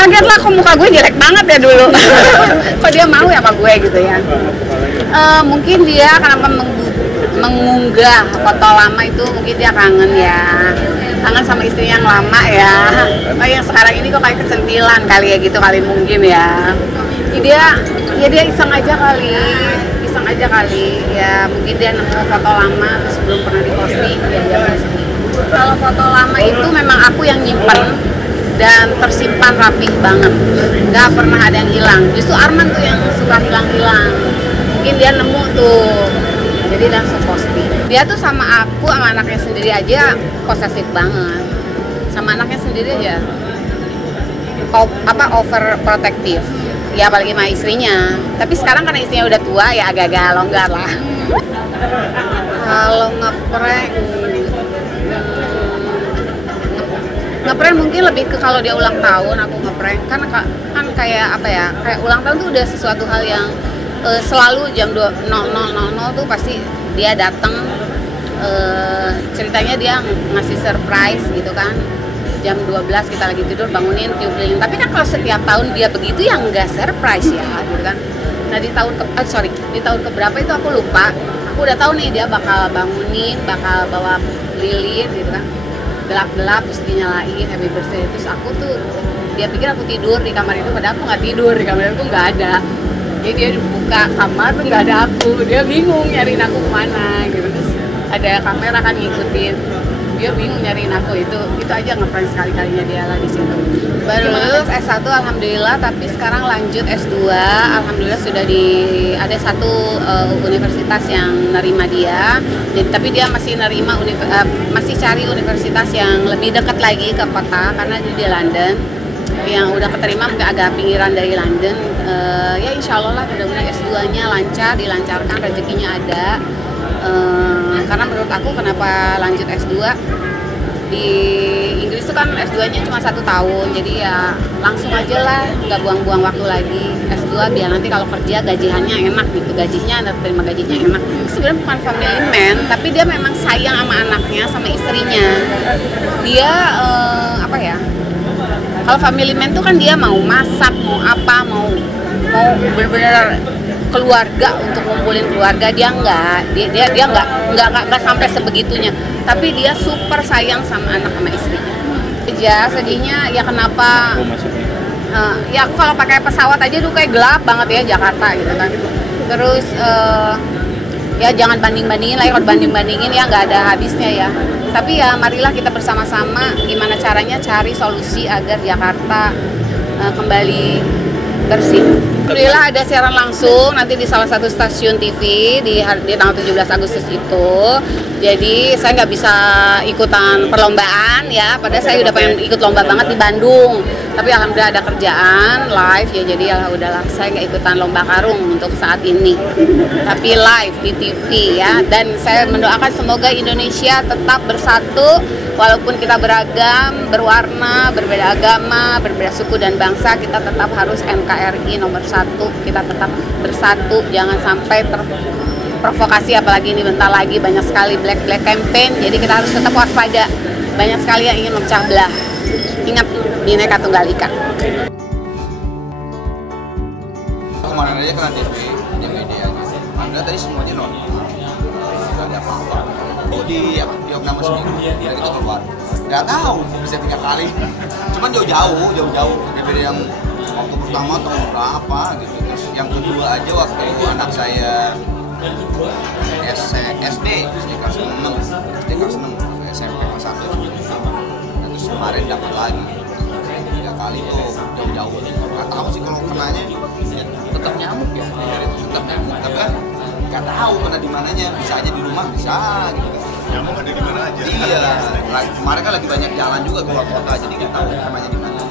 kaget lah, kok muka gue jelek banget ya dulu. Kok dia mau ya sama gue gitu ya. Mungkin dia kenapa mengunggah foto lama itu, mungkin dia kangen ya, kangen sama istri yang lama ya. Yang sekarang ini kok kayak kecentilan kali ya gitu kali mungkin ya. Dia iseng aja kali ya, mungkin dia nemu foto lama terus belum pernah diposting ya dia posting. Kalau foto lama itu memang aku yang nyimpen dan tersimpan rapih banget, nggak pernah ada yang hilang. Justru Arman tuh yang suka hilang-hilang, mungkin dia nemu tuh jadi langsung posting. Dia tuh sama aku, sama anaknya sendiri aja posesif banget, sama anaknya sendiri aja overprotective ya, apalagi sama istrinya. Tapi sekarang karena istrinya udah tua ya agak-agak longgar lah. Kalau ngeprank mungkin lebih ke kalau dia ulang tahun aku ngeprank, kan kayak apa ya, kayak ulang tahun tuh udah sesuatu hal yang selalu jam 00.00 tuh pasti dia datang. Ceritanya dia ngasih surprise gitu kan, jam 12 kita lagi tidur bangunin tiup lilin. Tapi kan kalau setiap tahun dia begitu ya nggak surprise ya gitu kan. Nah di tahun keberapa itu aku lupa, aku udah tahu nih dia bakal bangunin, bakal bawa lilin gitu kan, gelap-gelap terus dinyalain happy birthday. Terus aku tuh, dia pikir aku tidur di kamar itu, padahal aku nggak tidur, di kamar itu nggak ada. Jadi dia buka kamar tuh nggak ada aku, dia bingung nyariin aku kemana gitu. Terus ada kamera kan ngikutin, dia bingung nyariin aku. Itu aja ngeprank sekali-kalinya dia lah di situ. Baru lulus S1 alhamdulillah, tapi sekarang lanjut S2 alhamdulillah sudah ada satu universitas yang nerima dia. Jadi tapi dia masih masih cari universitas yang lebih dekat lagi ke kota karena dia di London. Yang udah keterima agak pinggiran dari London. Ya insya Allah lah, mudah-mudahan S2-nya lancar, dilancarkan, rezekinya ada. Karena menurut aku kenapa lanjut S2, di Inggris itu kan S2-nya cuma 1 tahun, jadi ya langsung aja lah, nggak buang-buang waktu lagi S2 biar nanti kalau kerja gajiannya enak gitu, terima gajinya enak. Sebenarnya bukan family man, tapi dia memang sayang sama anaknya, sama istrinya. Dia apa ya, kalau family man tuh kan dia mau masak, mau apa, mau benar-benar keluarga, untuk ngumpulin keluarga. Dia nggak sampai sebegitunya, tapi dia super sayang sama anak sama istrinya. Aja sedihnya ya kenapa ya kalau pakai pesawat aja tuh kayak gelap banget ya Jakarta gitu kan. Terus ya jangan banding-bandingin lah ya, kalau banding-bandingin ya nggak ada habisnya ya. Tapi ya marilah kita bersama-sama gimana caranya cari solusi agar Jakarta kembali bersih. Alhamdulillah ada siaran langsung nanti di salah satu stasiun TV di tanggal 17 Agustus itu. Jadi saya nggak bisa ikutan perlombaan ya, padahal saya udah pengen ikut lomba banget di Bandung. Tapi alhamdulillah ada kerjaan live ya, jadi ya udahlah saya nggak ikutan lomba karung untuk saat ini. Tapi live di TV ya, dan saya mendoakan semoga Indonesia tetap bersatu walaupun kita beragam, berwarna, berbeda agama, berbeda suku dan bangsa, kita tetap harus NKRI nomor 1. Kita tetap bersatu, jangan sampai terprovokasi, apalagi ini bentar lagi banyak sekali black campaign, jadi kita harus tetap waspada. Banyak sekali yang ingin memecah belah. Ingat, Bhinneka Tunggal Ika. Kemarin aja kena DP di media, Anda tadi semuanya normal, nggak ada apa-apa. Oh di nama seminggu dari kita keluar, nggak tahu bisa 3 kali, cuman jauh-jauh DPD yang waktu pertama tahun berapa gitu. Terus yang kedua aja waktu itu anak saya SD kelas 6 SMP kelas 1. Terus kemarin dapat lagi 3 kali tuh jauh-jauh. Nggak tahu sih kalau kenanya ya, tetap nyamuk ya, tetap nyamuk. Tapi kan nggak tahu kena di mananya, bisa aja di rumah bisa gitu kan. Nyamuk ada di mana aja. Iya, kemarin kan lagi banyak jalan juga keluar kota, jadi nggak tahu namanya di mana.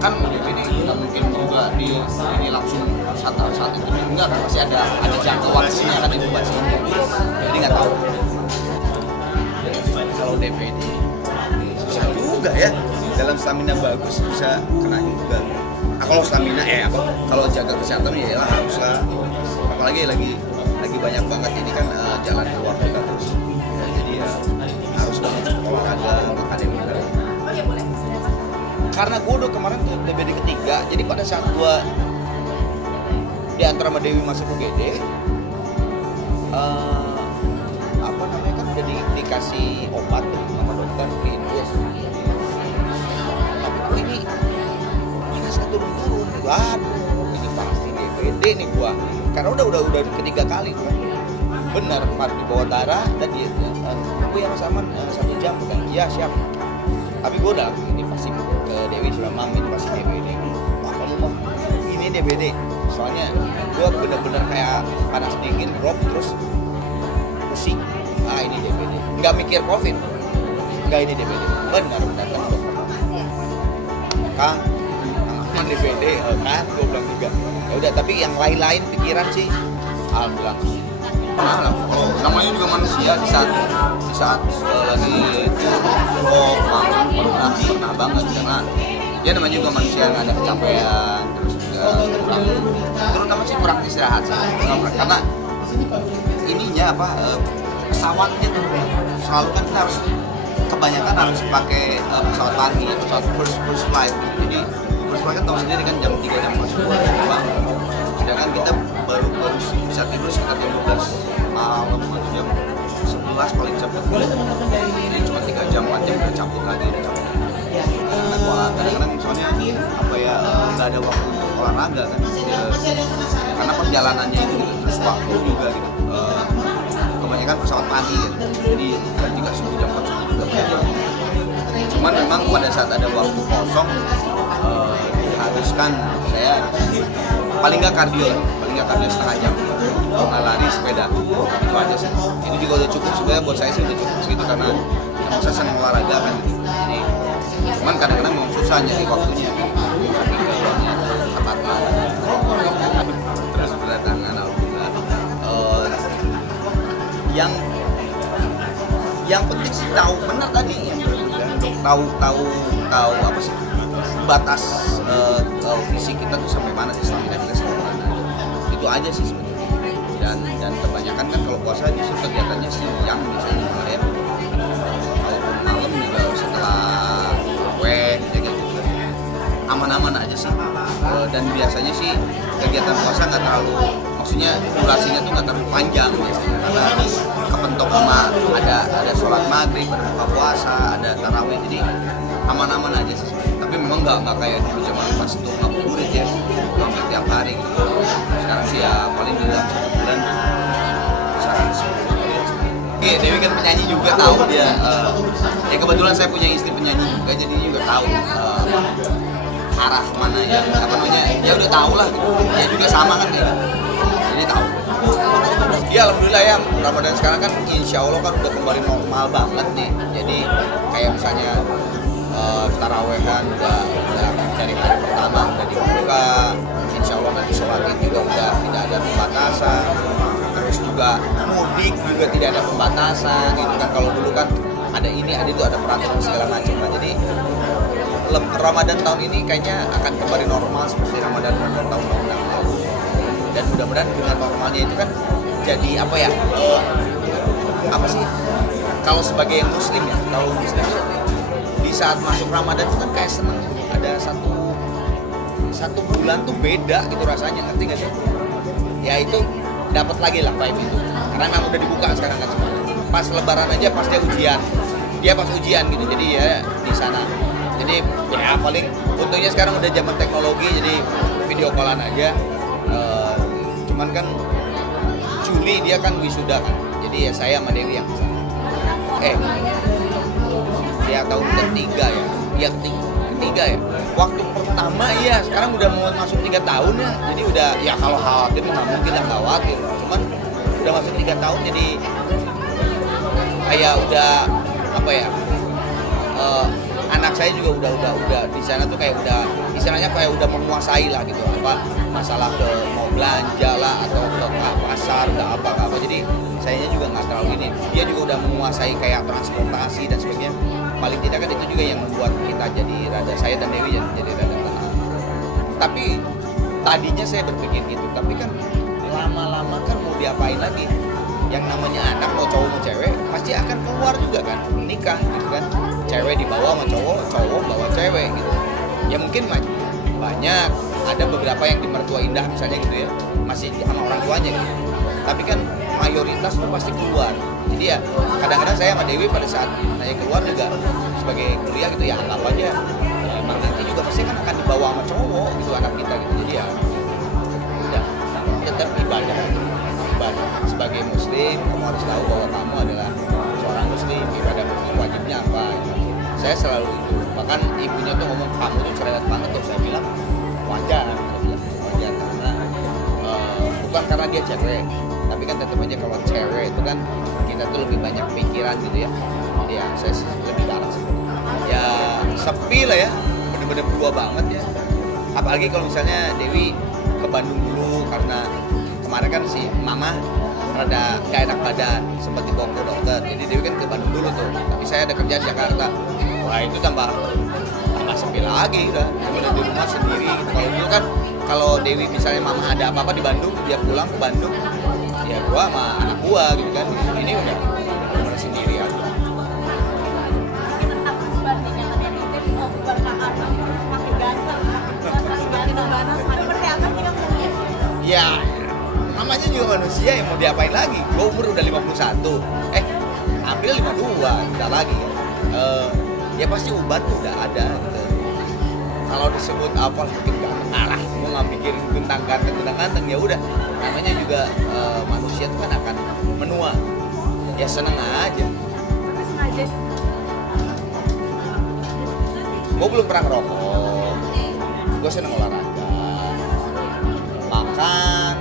Kan DPD nggak mungkin juga ini langsung saat itu enggak, kan masih ada jangka waktunya kan inkubasinya, jadi nggak tahu. Kalau DPD susah juga ya, dalam stamina bagus bisa kena juga. Kalau stamina kalau jaga kesehatan ya haruslah, apalagi lagi banyak banget ini kan jalan keluar kota terus ya, jadi ya harus banget olahraga, makan yang benar. karena gue udah kemarin tuh DBD ketiga, jadi pada saat gue di antara sama Dewi masuk UGD, apa namanya kan udah dikasih obat tuh sama dokter infus. Tapi kok ini panasnya turun-turun, aduh ini pasti DBD nih gua, karena udah ketiga kali tuh. Bener, di bawah darah dan dia aku yang sama 1 jam kan, iya siap. Tapi gue udah ini pasti ke Dewi sudah mam ini pasti DBD. Wah kamu mah ini DBD. Soalnya gue bener-bener kayak panas dingin drop terus pusing. Ah ini DBD. Nggak mikir COVID. Nggak ini DBD. Benar kan dokter. Kang, aman DBD kan? Gue bilang juga. Ya udah tapi yang lain-lain pikiran sih. Alhamdulillah. Nah, oh, namanya juga manusia di saat lagi drop pernah banget karena dia namanya juga manusia yang ada kecapean terus juga terutama sih kurang istirahat sih karena ininya apa pesawatnya tuh selalu kan kita harus kebanyakan harus pakai pesawat pagi pesawat first flight jadi first flight kan tahu sendiri kan jam 3 jam 4 sedangkan kita baru bisa tidur sekitar jam 12 malam atau jam 11 paling cepat jadi cuma 3 jam 4 jam udah cabut lagi nah, kadang-kadang misalnya apa ya nggak ada waktu untuk olahraga kan ya, karena perjalanannya itu gitu, terus waktu juga gitu kebanyakan pesawat pagi kan jadi kan juga subuh jam 4 subuh juga banyak cuman memang pada saat ada waktu kosong diharuskan saya paling nggak kardio setengah jam lari sepeda itu aja sih ini juga udah cukup sebenarnya buat saya sih udah cukup segitu karena emang saya senang olahraga kan jadi cuman kadang-kadang memang susah nyari waktunya saking keluarnya tepat banget terus berdatangan alhamdulillah yang penting sih tahu benar tadi yang tahu apa sih batas fisik kita tuh sampai mana sih stamina kita sampai mana itu aja sih sebenarnya dan kebanyakan kan kalau puasa justru kegiatannya siang misalnya kemarin kalaupun malam juga setelah gitu aman-aman aja sih dan biasanya sih kegiatan puasa nggak terlalu maksudnya durasinya tuh nggak terlalu panjang biasanya karena kepentok sama ada sholat maghrib ada buka puasa ada tarawih jadi aman-aman aja sih tapi memang nggak kayak dulu zaman pas itu ngabuburit ya hampir tiap hari gitu. Sekarang sih ya paling dalam 1 bulan misalkan 10 kali ya. Oke, Dewi kan penyanyi juga tahu dia ya kebetulan saya punya istri penyanyi juga jadi juga tahu arah mana yang apa namanya ya udah tahu lah gitu. Ya juga sama kan ya jadi tahu ya alhamdulillah ya Ramadan sekarang kan insya Allah kan udah kembali normal banget nih jadi kayak misalnya tarawehan udah dari hari pertama udah dibuka insya Allah nanti sholat id juga udah tidak ada pembatasan terus juga mudik juga tidak ada pembatasan gitu kan kalau dulu kan ada ini ada itu ada peraturan segala macam nah jadi Ramadan tahun ini kayaknya akan kembali normal seperti Ramadan tahun-tahun yang lalu dan mudah-mudahan dengan normalnya itu kan jadi apa ya apa sih kalau sebagai muslim ya kalau muslim di saat masuk Ramadan itu kan kayak seneng ada satu bulan tuh beda gitu rasanya ngerti nggak sih ya itu dapat lagi lah vibe itu karena memang udah dibuka sekarang kan semua pas lebaran aja pas dia pas ujian gitu jadi ya di sana jadi ya paling untungnya sekarang udah zaman teknologi jadi video callan aja cuman kan Juli dia kan wisuda kan jadi ya saya sama Dewi yang kesana ya tahun ketiga ya ketiga ya waktu pertama ya sekarang udah mau masuk 3 tahun ya jadi udah ya kalau khawatir nggak mungkin lah khawatir cuman udah masuk 3 tahun jadi kayak udah apa ya anak saya juga udah di sana tuh kayak udah istilahnya kayak udah menguasai lah gitu apa masalah ke mau belanja lah atau ke pasar nggak apa jadi sayanya juga nggak terlalu ini dia juga udah menguasai kayak transportasi dan sebagainya paling tidak kan itu juga yang membuat kita jadi rada saya dan Dewi jadi rada tenang tapi tadinya saya berpikir gitu tapi kan lama-lama kan mau diapain lagi yang namanya anak mau cowok mau cewek pasti akan keluar juga kan nikah gitu kan cewek dibawa sama cowok bawa cewek gitu Ya mungkin banyak, ada beberapa yang di mertua indah misalnya gitu ya, masih sama orang tuanya gitu. Tapi kan mayoritas tuh pasti keluar. Jadi ya kadang-kadang saya sama Dewi pada saat nanya keluar juga sebagai kuliah gitu ya, anggap aja emang nanti juga pasti kan akan dibawa sama cowok gitu anak kita gitu. Jadi ya udah, tetap ibadah. Sebagai muslim, kamu harus tahu bahwa kamu adalah seorang muslim, ibadah muslim wajibnya apa. Saya selalu itu, bahkan ibunya tuh ngomong kamu tuh cerewet banget tuh, saya bilang wajar karena bukan karena dia cewek, tapi kan tetap aja kalau cewek itu kan kita tuh lebih banyak pikiran gitu ya. Jadi ya saya lebih galak sih. Ya sepi lah ya, bener-bener berubah banget ya. Apalagi kalau misalnya Dewi ke Bandung dulu, karena kemarin kan si mama rada gak enak badan, sempat dibawa ke dokter. Jadi Dewi kan ke Bandung dulu tuh, tapi saya ada kerja di Jakarta. Wah itu tambah sepi lagi udah, udah di rumah sendiri gitu. Kalau dulu kan kalau Dewi misalnya mama ada apa-apa di Bandung, dia pulang ke Bandung, ya gua sama anak gua gitu kan. Ini udah sendiri aja. Ya namanya juga manusia, yang mau diapain lagi. Gua umur udah 51, April 52, tidak lagi ya pasti uban tuh udah ada gitu. Kalau disebut apa mungkin gak mengarah, mau nggak mikirin tentang ganteng ya udah, namanya juga manusia tuh kan akan menua, ya seneng aja. Gue belum pernah ngerokok, gue seneng olahraga, makan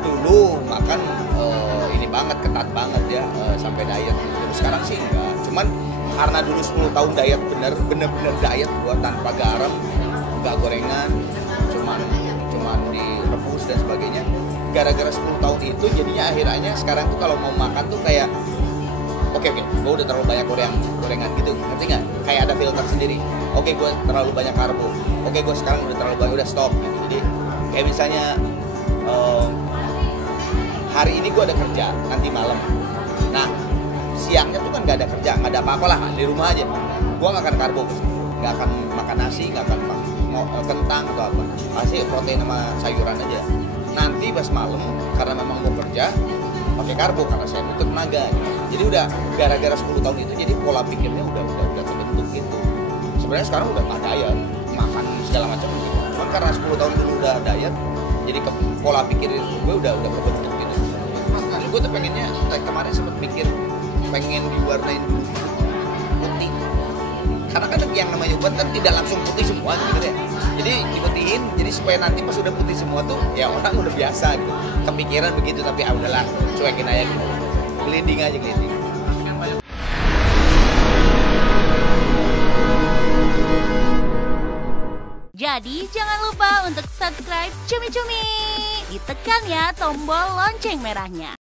dulu makan ini banget, ketat banget ya, sampai diet gitu. Sekarang sih enggak, cuman karena dulu 10 tahun diet, bener-bener diet gua, tanpa garam, enggak gorengan, cuman direbus dan sebagainya. Gara-gara 10 tahun itu jadinya akhirnya sekarang tuh kalau mau makan tuh kayak oke, gua udah terlalu banyak gorengan gitu, ngerti nggak? Kayak ada filter sendiri. Oke, gua terlalu banyak karbo. Oke, gua sekarang udah terlalu banyak, udah stop gitu. Jadi kayak misalnya hari ini gue ada kerja, nanti malam. Nah, siangnya tuh kan gak ada kerja, gak ada apa-apa lah, di rumah aja. Gue gak akan karbo, gak akan makan nasi, gak akan kentang atau apa. Pasti protein sama sayuran aja. Nanti pas malam, karena memang mau kerja, pakai karbo karena saya butuh tenaga. Jadi udah gara-gara 10 tahun itu, jadi pola pikirnya udah terbentuk gitu. Sebenarnya sekarang udah gak diet, makan segala macam gitu. Cuman karena 10 tahun dulu udah diet, jadi pola pikir gue udah kebentuk gitu. Gue tuh pengennya, kemarin sempet mikir pengen diwarnain dulu putih, karena kan yang namanya uban kan tidak langsung putih semua gitu ya. Jadi diputihin, jadi supaya nanti pas udah putih semua tuh ya orang udah biasa gitu. Kepikiran begitu, tapi udahlah, cuekin aja gitu, gliding aja. Jadi jangan lupa untuk subscribe Cumi Cumi. Ditekan ya tombol lonceng merahnya.